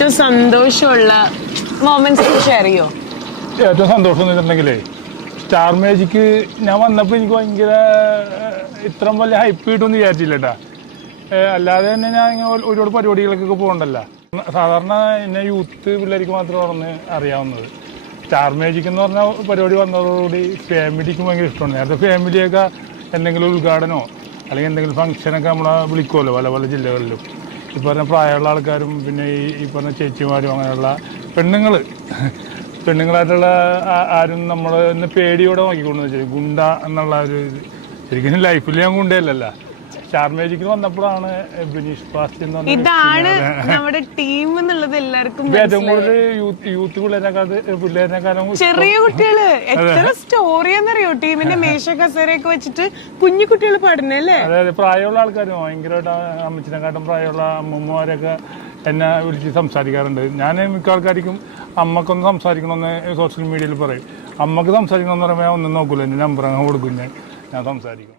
ഏറ്റവും സന്തോഷമുള്ള moments share ചെയ്യോ? ഏറ്റവും സന്തോഷം എന്ന് വെച്ചിട്ടുണ്ടെങ്കിലേ സ്റ്റാർ മാജിക്ക് ഞാൻ വന്നപ്പോൾ എനിക്ക് ഭയങ്കര ഇത്രയും വലിയ ഹൈപ്പ് കിട്ടുമെന്ന് വിചാരിച്ചില്ല കേട്ടാ. അല്ലാതെ തന്നെ ഞാൻ ഇങ്ങനെ ഒരുപാട് പരിപാടികൾക്കൊക്കെ പോകണ്ടല്ല. സാധാരണ എന്നെ യൂത്ത് പിള്ളേർക്ക് മാത്രമേ പറഞ്ഞ് അറിയാവുന്നത്. സ്റ്റാർ മാജിക് എന്ന് പറഞ്ഞ പരിപാടി വന്നതോടുകൂടി ഫാമിലിക്ക് ഭയങ്കര ഇഷ്ടമാണ്. നേരത്തെ ഫാമിലിയൊക്കെ എന്തെങ്കിലും ഉദ്ഘാടനമോ അല്ലെങ്കിൽ എന്തെങ്കിലും ഫംഗ്ഷനൊക്കെ നമ്മളെ വിളിക്കുമല്ലോ പല പല ജില്ലകളിലും. ഈ പറഞ്ഞ പ്രായമുള്ള ആൾക്കാരും പിന്നെ ഈ പറഞ്ഞ ചേച്ചിമാരും അങ്ങനെയുള്ള പെണ്ണുങ്ങളായിട്ടുള്ള ആരും നമ്മൾ ഇന്ന് പേടിയോടെ നോക്കിക്കൊണ്ടെന്ന് വെച്ചാൽ ഗുണ്ട എന്നുള്ള ഒരു ശരിക്കും ലൈഫിൽ ഞാൻ ഗുണ്ടയല്ലല്ല. സ്റ്റാർ മാജിക്കിൽ വന്നപ്പോഴാണ് ബിനീഷ് ബാസ്റ്റി എന്ന് പറഞ്ഞ ഇതാണ് നമ്മുടെ ടീം എന്നുള്ളത് എല്ലാവർക്കും ഏറ്റവും കൂടുതൽ യൂത്ത് പിള്ളേരെക്കാളും ചെറിയ കുട്ടികള് എത്ര സ്റ്റോറിയാന്നറിയോ ടീമിന്റെ മേശ കസേരയൊക്കെ വെച്ചിട്ട് കുഞ്ഞു കുട്ടികൾ പാടുന്നല്ലേ. അതായത് പ്രായമുള്ള ആൾക്കാരും ഭയങ്കരമായിട്ട് അമ്മച്ചിനെക്കാട്ടും പ്രായമുള്ള അമ്മൂമ്മമാരൊക്കെ എന്നെ വിളിച്ച് സംസാരിക്കാറുണ്ട്. ഞാൻ മിക്ക ആൾക്കാർക്കും അമ്മക്കൊന്ന് സംസാരിക്കണമെന്ന് സോഷ്യൽ മീഡിയയിൽ പറയും. അമ്മക്ക് സംസാരിക്കണമെന്ന് പറയുമ്പോൾ ഒന്നും നോക്കൂല, എൻ്റെ നമ്പർ അങ്ങ് കൊടുക്കും, ഞാൻ സംസാരിക്കും.